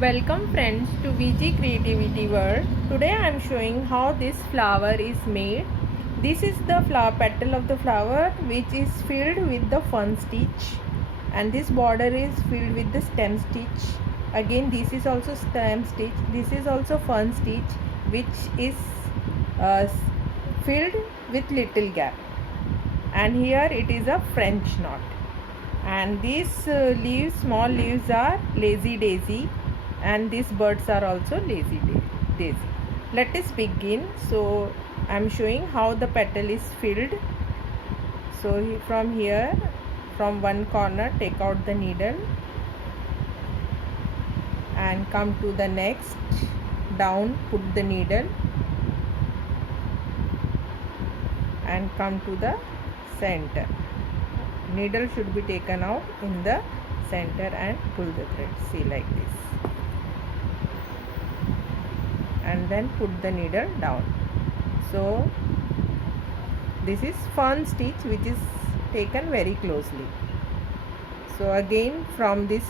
Welcome friends to VG Creativity World. Today I am showing how this flower is made. This is the flower petal of the flower which is filled with the fern stitch, and this border is filled with the stem stitch. Again this is also stem stitch. This is also fern stitch which is uh, filled with little gap, and here it is a French knot. And these leaves, small leaves, are lazy daisy, and these birds are also daisy. Let us begin. So I am showing how the petal is filled. So from here, from one corner, take out the needle and come to the next, down, put the needle and come to the center. Needle should be taken out in the center and pull the thread. See, like this, and then put the needle down. So this is fern stitch which is taken very closely. So again from this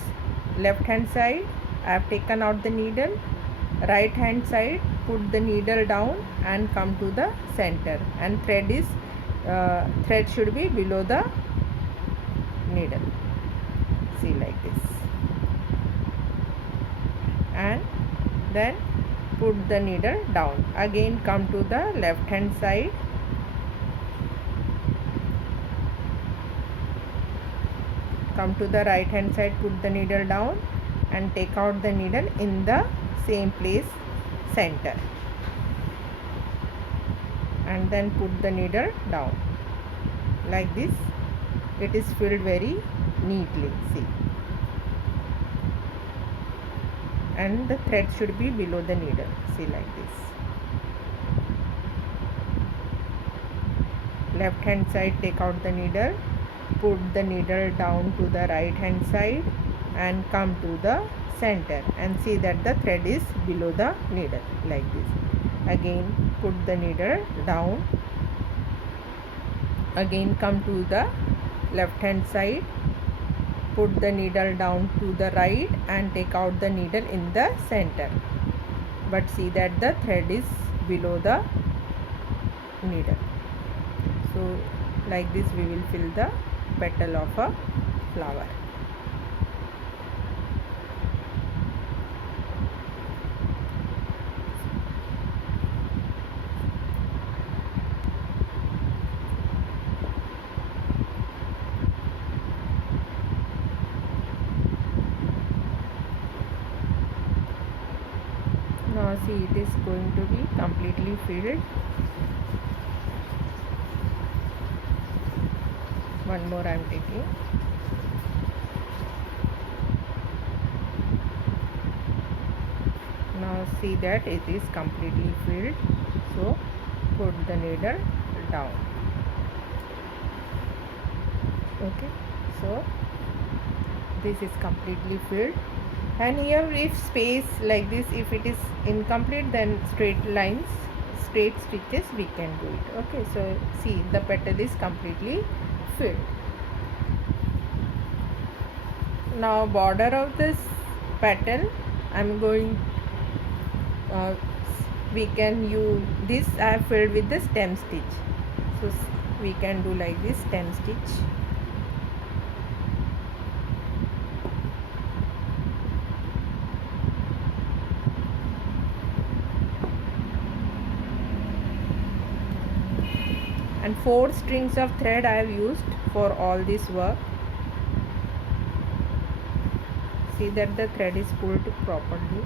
left hand side I have taken out the needle, right hand side put the needle down and come to the center, and thread should be below the needle. See, like this, and then put the needle down. Again come to the left hand side, come to the right hand side, put the needle down and take out the needle in the same place, center, and then put the needle down. Like this, it is filled very neatly. See, and the thread should be below the needle. See, like this. Left hand side, take out the needle, put the needle down to the right hand side and come to the center, and see that the thread is below the needle, like this. Again put the needle down, again come to the left hand side, put the needle down to the right and take out the needle in the center, but see that the thread is below the needle. So like this we will fill the petal of a flower. Now see, it is going to be completely filled. One more I am taking. Now see that it is completely filled. So put the needle down. Okay, so this is completely filled, and here if space like this, if it is incomplete, then straight lines, straight stitches we can do it. Okay, so see, the petal is completely filled. Now border of this petal I'm going we can use this. I have filled with the stem stitch, so we can do like this, stem stitch. And 4 strings of thread I have used for all this work. See that the thread is pulled properly.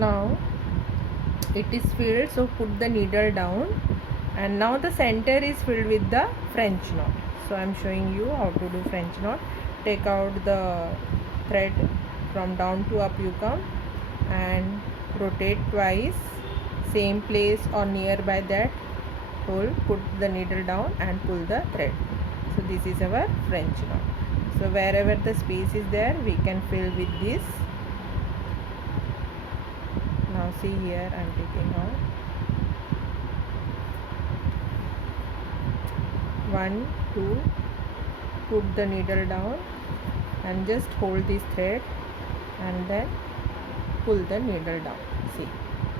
Now it is filled, so put the needle down, and now the center is filled with the French knot. So I am showing you how to do French knot. Take out the thread, from down to up you come and rotate twice, same place or nearby that hole, put the needle down and pull the thread. So this is our French knot. So wherever the space is there, we can fill with this. Now see here, I am taking out 1, 2, put the needle down and just hold this thread and then pull the needle down. See,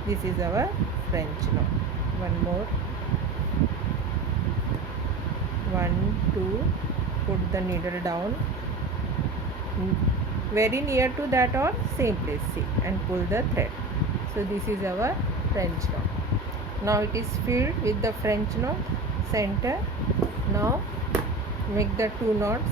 this is our French knot. One more, 1, 2, put the needle down very near to that or same place, see, and pull the thread. So this is our French knot. Now it is filled with the French knot center. Now make the 2 knots.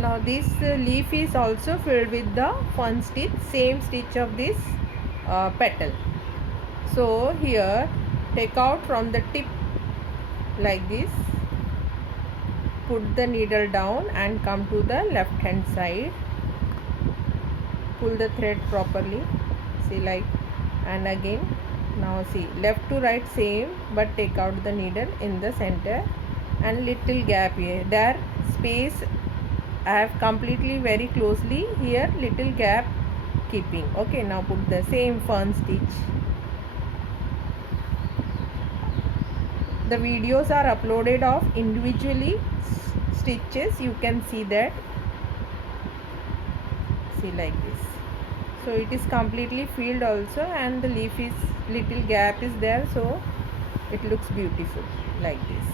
Now this leaf is also filled with the fun stitch, same stitch of this petal. So here take out from the tip like this, put the needle down and come to the left hand side, pull the thread properly, see, like, and again. Now see, left to right same, but take out the needle in the center and little gap here, there space I have completely very closely, here little gap keeping. Okay, now put the same fun stitch. The videos are uploaded of individually stitches, you can see that, see, like this. So it is completely filled also, and the leaf is little gap is there, so it looks beautiful like this.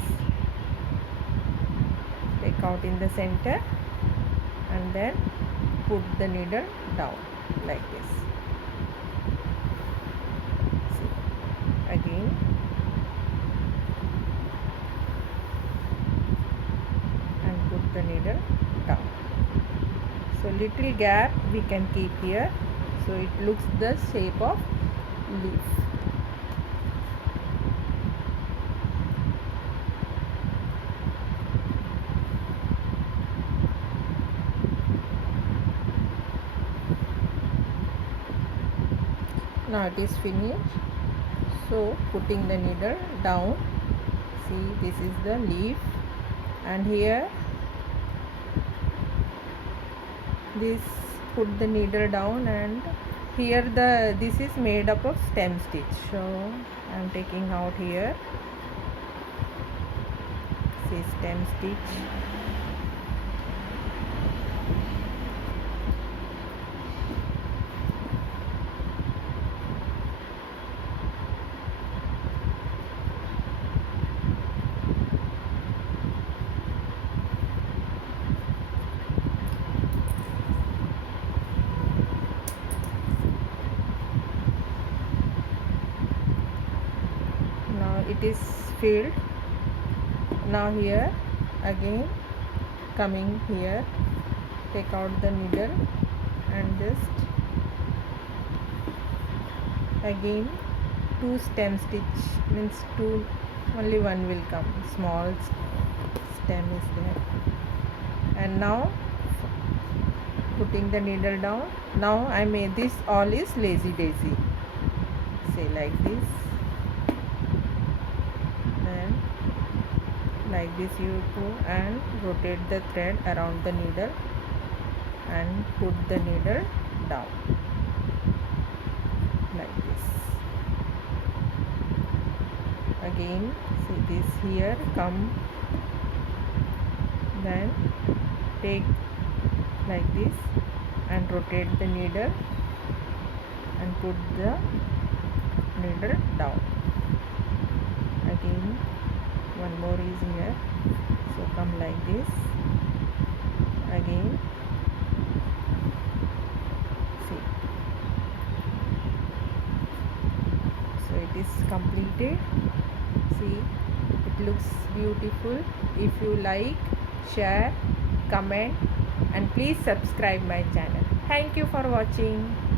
Take out in the center and then put the needle down like this. See, again, and put the needle down. So little gap we can keep here, so it looks the shape of leaf. Now it is finished. So putting the needle down, see, this is the leaf, and here this, put the needle down, and here this is made up of stem stitch. So I am taking out here, see, stem stitch. It is filled. Now here again, coming here, take out the needle and just again 2 stem stitch, means 2, only one will come, small stem is there. And now putting the needle down. Now I made this all is lazy daisy, say, like this. Like this you go and rotate the thread around the needle and put the needle down like this. Again, see, this here come, then take like this and rotate the needle and put the needle down. Again, one more is here, so come like this. Again, see, so it is completed. See, it looks beautiful. If you like, share comment and please subscribe my channel. Thank you for watching.